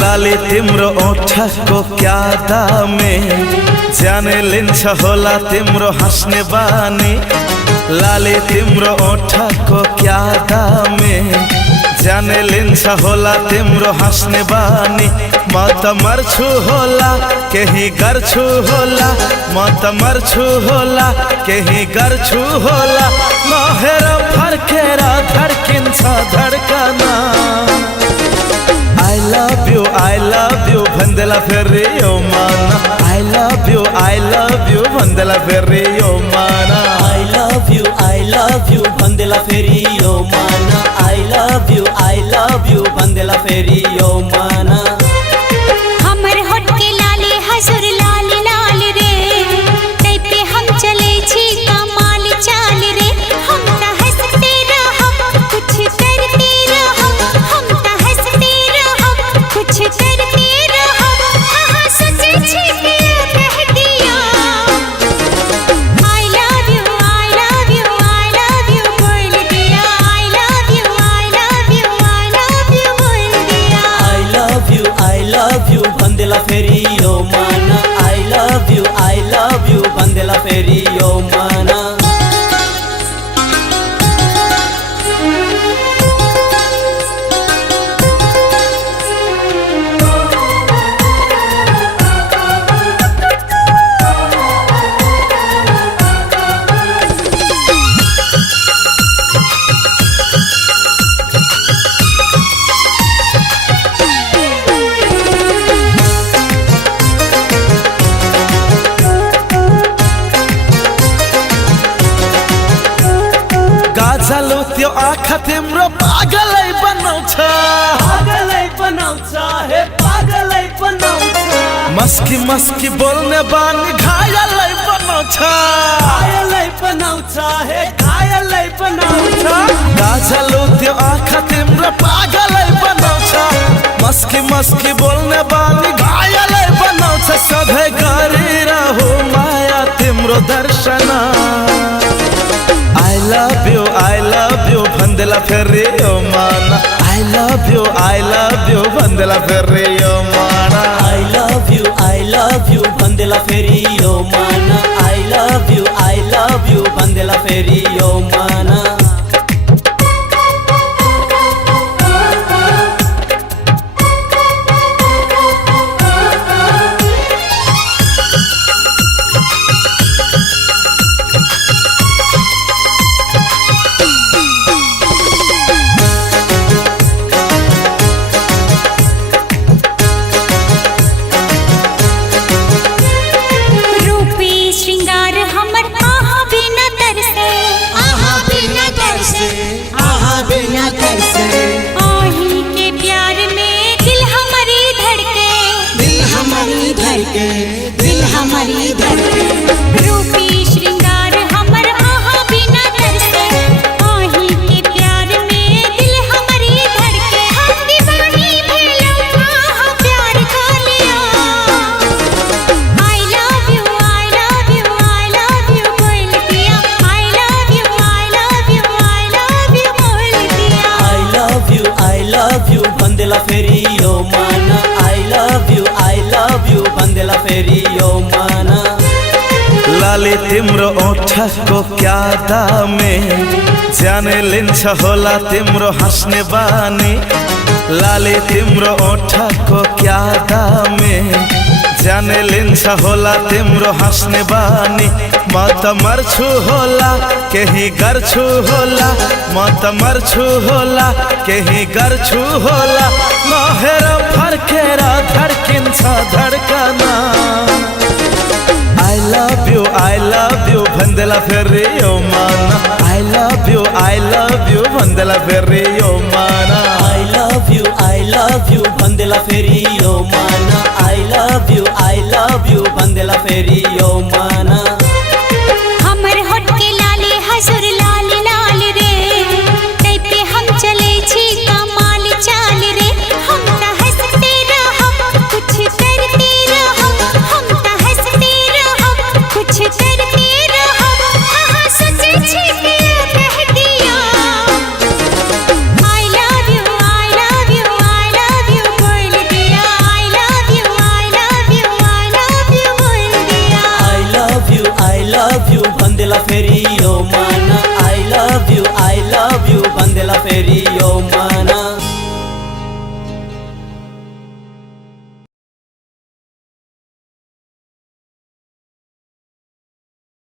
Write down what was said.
लाली तिम्रो ओठको क्या दामे, जाने लिन्छ होला तिम्रो हाँस्ने बानी। लाली तिम्रो ओठको क्या दामे, जाने लिन्छ होला तिम्रो हाँस्ने बानी। म त मर्छु होला केही गर्छु होला, म त मर्छु होला केही गर्छु होला। नहेर फर्केर धड्किन्छ धड्कना। I love you भन्देला फेरि यो माना। I love you भन्देला फेरि यो माना। I love you भन्देला फेरि यो माना। I love you भन्देला फेरि यो माना। हमर होठ के लाली हसुर लाल लाल रे, तै पे हम चले छी कमाल चाल रे। हम त हंसते रहब कुछ करते रहब, हम त हंसते रहब कुछ करते रहब। हाँ सच्चे छी के कह दिया। I love you बोल दिया। I love you बोल दिया। I love you भन्देला फेरि यो माना। I love you भन्देला फेरि यो माना। गाजल त्यो आँखा तिम्रो पागलै बनाउँछ, पागलै बनाउँछ हे पागलै बनाउँछ। मस्की मस्की बोल्ने बानी घायलै बनाउँछ, घायलै बनाउँछ हे घायलै बनाउँछ। गाजल त्यो आँखा तिम्रो पागलै बनाउँछ, मस्की मस्की बोल्ने बानी घायलै बनाउँछ। सधैँ गरिरहु माया तिम्रो दर्शन। I love you भन्देला फेरि यो माना। I love you भन्देला फेरि यो माना। I love you भन्देला फेरि यो माना। I love you भन्देला फेरि यो माना। रूपी श्रृंगार हमर आहा बिना तरसे, आहा बिना तरसे, आहा बिना तरसे। आही के प्यार में दिल हमारी धड़के, दिल हमारी धड़के, दिल हमारी धड़के। रूपी श्रृंगार हमर आहा बिना तरसे, आही के प्यार में दिल हमारी धड़के। हम दीवानी भेलौ आहा प्यार का लिया। I love you बोल दिया। I love you बोल दिया। I love you भन्देला फेरि यो माना। I love you भन्देला फेरि यो माना। लाली तिम्रो ओठको क्या दामे, जाने लिन्छ होला तिम्रो हाँस्ने बानी। लाली तिम्रो ओठको क्या दामे, जाने लिंसा होला तिम्रो हाँस्ने बानी म त मर्छु होला केही गर्छु होला म त मर्छु होला केही गर्छु होला नहेर फर्केर धड्किन्छ धड्कना I love you भन्देला फेरि यो माना I love you भन्देला फेरि यो माना I love you भन्देला फेरि यो माना